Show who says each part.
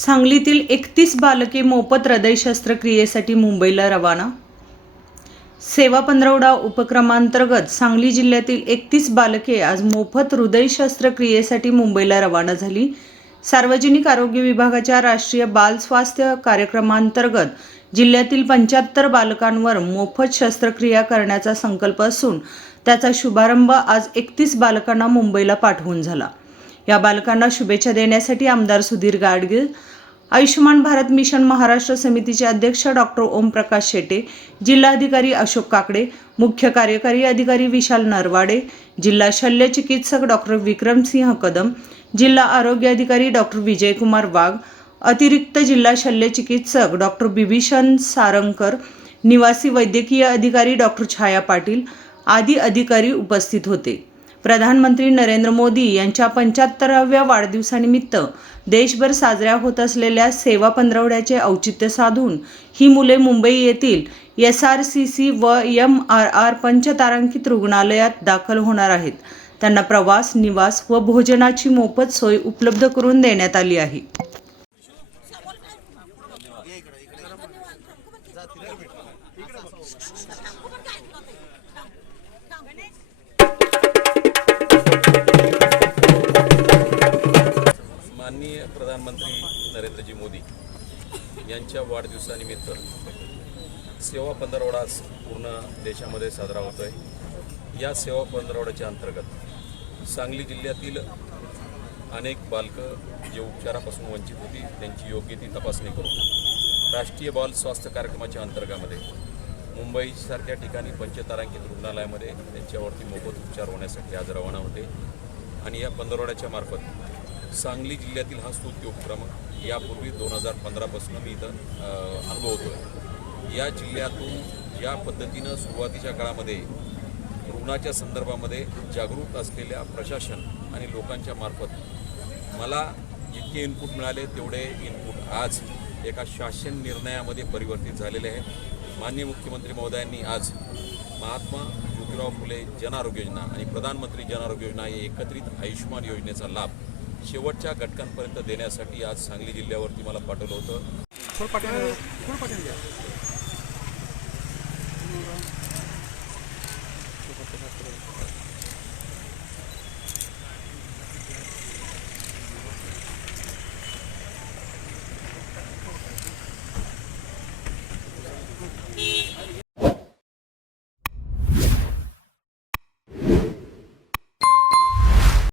Speaker 1: सांगलीतील एकतीस बालके मोफत हृदय शस्त्रक्रियेसाठी मुंबईला रवाना. सेवा पंधरवडा उपक्रमांतर्गत सांगली जिल्ह्यातील एकतीस बालके आज मोफत हृदय शस्त्रक्रियेसाठी मुंबईला रवाना झाली. सार्वजनिक आरोग्य विभागाच्या राष्ट्रीय बाल स्वास्थ्य कार्यक्रमांतर्गत जिल्ह्यातील पंच्याहत्तर बालकांवर मोफत शस्त्रक्रिया करण्याचा संकल्प असून त्याचा शुभारंभ आज एकतीस बालकांना मुंबईला पाठवून झाला. या बालकांना शुभेच्छा देण्यासाठी आमदार सुधीर गाडगीळ आयुष्यमान भारत मिशन महाराष्ट्र समितीचे अध्यक्ष डॉक्टर ओमप्रकाश शेटे जिल्हाधिकारी अशोक काकडे मुख्य कार्यकारी अधिकारी विशाल नरवाडे जिल्हा शल्य चिकित्सक डॉक्टर विक्रमसिंह कदम जिल्हा आरोग्य अधिकारी डॉक्टर विजयकुमार वाघ अतिरिक्त जिल्हा शल्य चिकित्सक डॉक्टर बिभीषण सारंगकर निवासी वैद्यकीय अधिकारी डॉक्टर छाया पाटील आदी अधिकारी उपस्थित होते. प्रधानमंत्री नरेंद्र मोदी यांच्या पंच्याहत्तराव्या वाढदिवसानिमित्त देशभर साजऱ्या होत असलेल्या सेवा पंधरवड्याचे औचित्य साधून ही मुले मुंबई येथील एस आर सी सी व एम आर आर पंचतारांकित रुग्णालयात दाखल होणार आहेत. त्यांना प्रवास निवास व भोजनाची मोफत सोय उपलब्ध करून देण्यात आली आहे.
Speaker 2: प्रधानमंत्री नरेंद्रजी मोदी यांच्या वाढदिवसानिमित्त सेवा पंधरवडा पूर्ण देशामध्ये साजरा होतो आहे या सेवा पंधरवड्याच्या अंतर्गत सांगली जिल्ह्यातील अनेक बालकं जे उपचारापासून वंचित होती त्यांची योग्य ती तपासणी करून राष्ट्रीय बाल स्वास्थ्य कार्यक्रमाच्या अंतर्गामध्ये मुंबईसारख्या ठिकाणी पंचतारांकित रुग्णालयामध्ये त्यांच्यावरती मोफत उपचार होण्यासाठी आज रवाना होते. आणि या पंधरवड्याच्या मार्फत सांगली जिल्ह्यातील हा स्तुत्य उपक्रम यापूर्वी दोन हजार पंधरापासून मी इथं अ, अनुभवतो आहे या जिल्ह्यातून या पद्धतीनं सुरुवातीच्या काळामध्ये रुग्णाच्या संदर्भामध्ये जागरूक असलेल्या प्रशासन आणि लोकांच्या मार्फत मला जितके इनपुट मिळाले तेवढे इनपुट आज एका शासन निर्णयामध्ये परिवर्तित झालेले आहे माननीय मुख्यमंत्री महोदयांनी आज महात्मा ज्योतिराव फुले जन आरोग्य योजना आणि प्रधानमंत्री जन आरोग्य योजना या एकत्रित आयुष्यमान योजनेचा लाभ शेवटच्या घटकांपर्यंत देण्यासाठी आज सांगली जिल्ह्यावरती मला पाठवलं होतं.